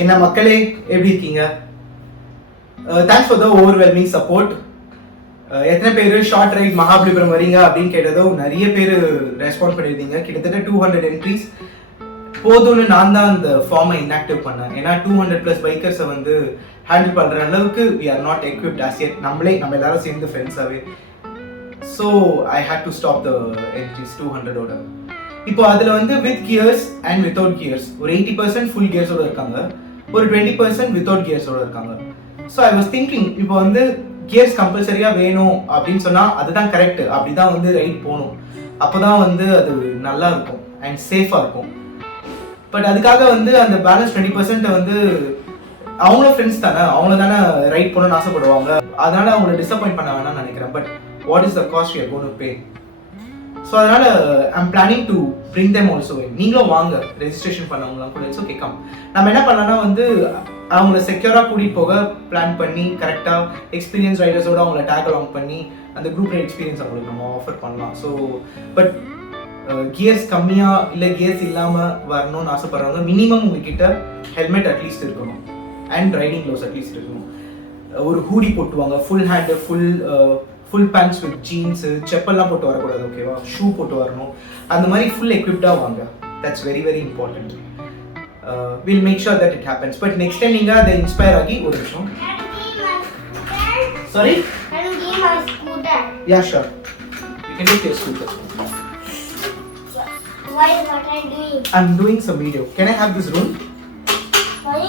என்ன மக்களே எப்படி இருக்கீங்க? Thanks for the overwhelming support. எத்தனை பேர் ஷார்ட் ரைட் மகாபலிபுரம் வரீங்க அப்படின்னு கேட்டதோ நிறைய பேர் ரெஸ்பாண்ட் பண்ணியிருந்தீங்க. கிட்டத்தட்ட 200 என்ட்ரிஸ் போதும்னு நான் தான் அந்த ஃபார்மை இன்ஆக்டிவ் பண்ணேன். ஏன்னா 200+ பைக்கர்ஸை வந்து ஹேண்டில் பண்ணுற அளவுக்கு we are not equipped as yet. நம்ம எல்லாரும் சேர்ந்து ஃப்ரெண்ட்ஸாகவே. So I had to stop the entries 200ஓட. இப்போ அதில் வந்து with gears and without gears ஒரு 80% ஃபுல் கியர்ஸோட இருக்காங்க, ஒரு 20% வித்தவுட் கியர்ஸோட இருக்காங்க. ஸோ ஐ வாஸ் திங்கிங், இப்போ வந்து கியர்ஸ் கம்பல்சரியாக வேணும் அப்படின்னு சொன்னால் அதுதான் கரெக்ட். அப்படி தான் வந்து ரைட் போகணும். அப்போ தான் வந்து அது நல்லா இருக்கும் அண்ட் சேஃபாக இருக்கும். பட் அதுக்காக வந்து அந்த பேலன்ஸ் 20% வந்து அவங்களும் ஃப்ரெண்ட்ஸ் தானே, அவங்கள தானே ரைட் போகணும்னு ஆசைப்படுவாங்க. அதனால அவங்கள டிசப்பாயிண்ட் பண்ண வேணாம்னு நினைக்கிறேன். But what is the cost you are going to pay? So அதனால I'm planning to bring them also. நீங்களும் வாங்க, ரெஜிஸ்ட்ரேஷன் பண்ணவங்களாம் கூட இட்ஸ் ஓகே கம். நம்ம என்ன பண்ணலாம்னா வந்து அவங்கள செக்யூராக கூட்டிகிட்டு போக பிளான் பண்ணி கரெக்டாக எக்ஸ்பீரியன்ஸ் ரைடர்ஸோட அவங்கள டேக் அலாங் பண்ணி அந்த குரூப் ரைட் எக்ஸ்பீரியன்ஸ் அவங்களுக்கு நம்ம ஆஃபர் பண்ணலாம். ஸோ பட் கியர்ஸ் கம்மியாக இல்லை கியர்ஸ் இல்லாமல் வரணும்னு ஆசைப்படுறவங்க மினிமம் உங்ககிட்ட ஹெல்மெட் அட்லீஸ்ட் இருக்கணும் அண்ட் ரைடிங் க்ளோவ்ஸ் அட்லீஸ்ட் இருக்கணும். ஒரு ஹூடி போட்டுவாங்க, full hand, full pants with jeans, செப்பல்லாம் போட்டு வரக்கூடாது, ஓகேவா? ஷூ போட்டு வரணும். அந்த மாதிரி ஃபுல் எக்விப்டாக வாங்க. That's very very important. Will make sure that it happens. But next time நீங்கள் அதை இன்ஸ்பயர் ஆகி ஒரு நிமிஷம். Sorry? Yeah, sure. You can take your scooter. Why what are you doing? I'm doing some video. Can I have this room? Why?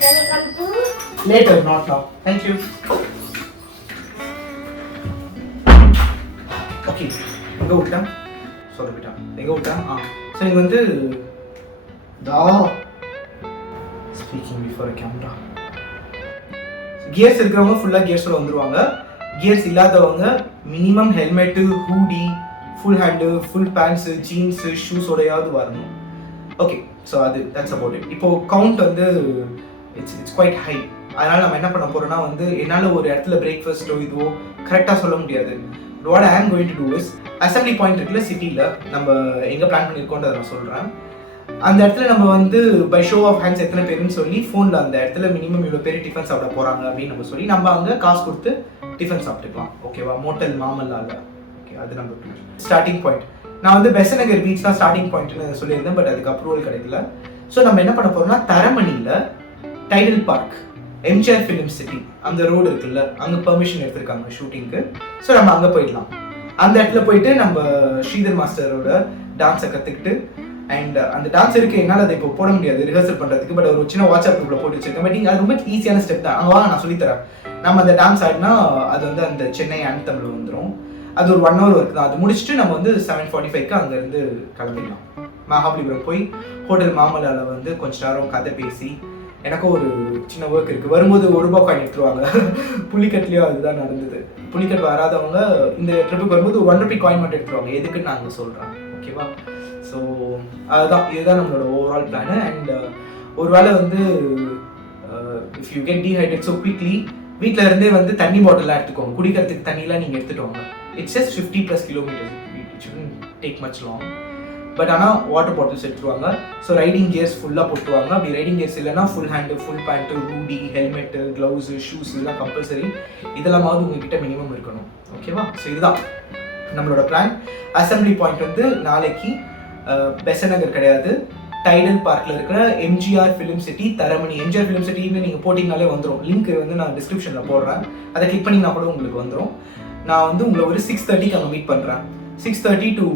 Can I come too? Later, not now. Thank you. Okay. எங்கே விட்டேன்? சொல்லிவிட்டேன். எங்கே விட்டேன்? So நீங்கள் வந்து speaking before a camera. Gears இருக்கிறவங்க ஃபுல்லாக கியர்ஸோட வந்துடுவாங்க. கியர்ஸ் இல்லாதவங்க minimum helmet, hoodie, full hand, full pants, jeans, ஷூஸோடையாவது வரணும். Okay, so that's about it. இப்போது கவுண்ட் வந்து இட்ஸ் குவைட் ஹை. அதனால் நம்ம என்ன பண்ண போகிறோம்னா வந்து என்னால் ஒரு இடத்துல பிரேக்ஃபாஸ்ட்டோ இதுவோ கரெக்டாக சொல்ல முடியாது. What I am going to do is, assembly point இருக்குல்ல சிட்டியில், நம்ம எங்கே பிளான் பண்ணியிருக்கோன்றதை நான் சொல்கிறேன். அந்த இடத்துல நம்ம வந்து பை ஷோ ஆஃப் ஹேண்ட்ஸ் எத்தனை பேருன்னு சொல்லி ஃபோனில் அந்த இடத்துல மினிமம் இவ்வளோ பேர் டிஃபன் சாப்பிட போகிறாங்க அப்படின்னு நம்ம சொல்லி நம்ம அங்கே காசு கொடுத்து டிஃபன் சாப்பிட்டுக்கலாம், ஓகேவா? மோட்டல் மாமல்லால. ஓகே, அது நம்ம ஸ்டார்டிங் பாயிண்ட். நான் வந்து பெசநகர் பீச் தான் ஸ்டார்டிங் பாயிண்ட்னு சொல்லியிருந்தேன், பட் அதுக்கு அப்ரூவல் கிடைக்கல. ஸோ நம்ம என்ன பண்ண போகிறோம்னா தரமணியில் டைடல் பார்க், எம்ஜிஆர் ஃபிலிம் சிட்டி அந்த ரோடு இருக்குல்ல, அங்கே பெர்மிஷன் எடுத்திருக்காங்க ஷூட்டிங்க்கு. ஸோ நம்ம அங்கே போயிடலாம். அந்த இடத்துல போயிட்டு நம்ம ஸ்ரீதர் மாஸ்டரோட டான்ஸை கற்றுக்கிட்டு, அண்ட் அந்த டான்ஸ் இருக்குது, என்னால் அதை இப்போ போட முடியாது ரிஹர்சல் பண்ணுறதுக்கு, பட் ஒரு சின்ன வாட்ஸ்அப் குரூப்பில் போட்டு வச்சிருக்கேன். பட் அது ரொம்ப ஈஸியான ஸ்டெப் தான். அங்கே வாங்க, நான் சொல்லித்தரேன். நம்ம அந்த டான்ஸ் ஆடினா அது வந்து அந்த சென்னை ஆந்தமில் வந்துடும். அது ஒரு 1 hour ஒர்க் தான். அது முடிச்சுட்டு நம்ம வந்து 7:45க்கு அங்கேருந்து கிளம்பிடலாம். மகாபலிபுரம் போய் ஹோட்டல் மாமலாவில் வந்து கொஞ்ச நேரம் கதை பேசி, எனக்கும் ஒரு சின்ன ஒர்க் இருக்குது. வரும்போது ₹1 காயின் எடுத்துருவாங்க. புலிக்கட்லேயும் அதுதான் நடந்தது. புலிக்கட் வராதவங்க இந்த ட்ரிப்புக்கு வரும்போது ₹1 காயின் மட்டும் எடுத்துருவாங்க. எதுக்குன்னு நாங்கள் சொல்கிறேன், ஓகேவா? ஸோ இதுதான் நம்மளோட ஓவரால் பிளானு. அண்ட் ஒரு வேளை வந்து if you get dehydrate so quickly, வீட்டில் இருந்தே வந்து தண்ணி பாட்டிலாம் எடுத்துக்கோங்க. குடிக்கிறதுக்கு தண்ணிலாம் நீங்கள் எடுத்துகிட்டு வாங்க. It's just 50+ kilometres. It shouldn't take much long. But ஆனால் வாட்டர் பாட்டில்ஸ் எடுத்துருவாங்க. ஸோ ரைடிங் கியர்ஸ் ஃபுல்லாக போட்டுருவாங்க. அப்படி ரைடிங் கியர்ஸ் இல்லைன்னா full hand, full pant, hoodie, helmet, gloves, shoes இதெல்லாம் கம்பல்சரி. இதெல்லாமாவது உங்ககிட்ட மினிமம் இருக்கணும், ஓகேவா? ஸோ இதுதான் நம்மளோட பிளான். அசம்பிளி பாயிண்ட் வந்து நாளைக்கு பெசநகர் கிடையாது, டைடல் பார்க்கில் இருக்கிற MGR film city Taramani. MGR film சிட்டின்னு நீங்கள் போட்டிங்கனாலே வந்துடும். லிங்க் வந்து நான் டிஸ்கிரிப்ஷனில் போடுறேன். அதை கிளிக் பண்ணிங்கன்னா கூட உங்களுக்கு வந்துடும். நான் வந்து உங்களை ஒரு 6:30க்கு அங்கே மீட் பண்ணுறேன். 6:30 to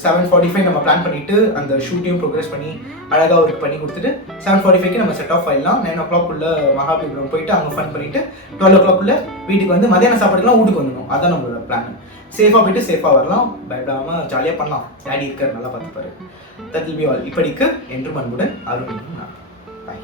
7:45 நம்ம பிளான் பண்ணிவிட்டு அந்த ஷூட்டையும் ப்ரோக்ரஸ் பண்ணி அழகாக ஒர்க் பண்ணி கொடுத்துட்டு 7:45க்கு நம்ம செட் ஆஃப் ஆகிடலாம். 9 o'clock மகாபலிபுரம் போயிட்டு அங்கே ஃபன் பண்ணிவிட்டு 12 o'clock வீட்டுக்கு வந்து மதியானம் சாப்பாடுலாம் வீட்டுக்கு வந்துடும். அதுதான் நம்மளோட பிளான். சேஃபாக போயிட்டு சேஃபாக வரலாம், பயப்படாமல் ஜாலியாக பண்ணலாம். டேடி இருக்கார், நல்லா பார்த்துப்பாரு. That will be all. இப்படிக்கு என்றும் அன்புடன் அருண். பாய்.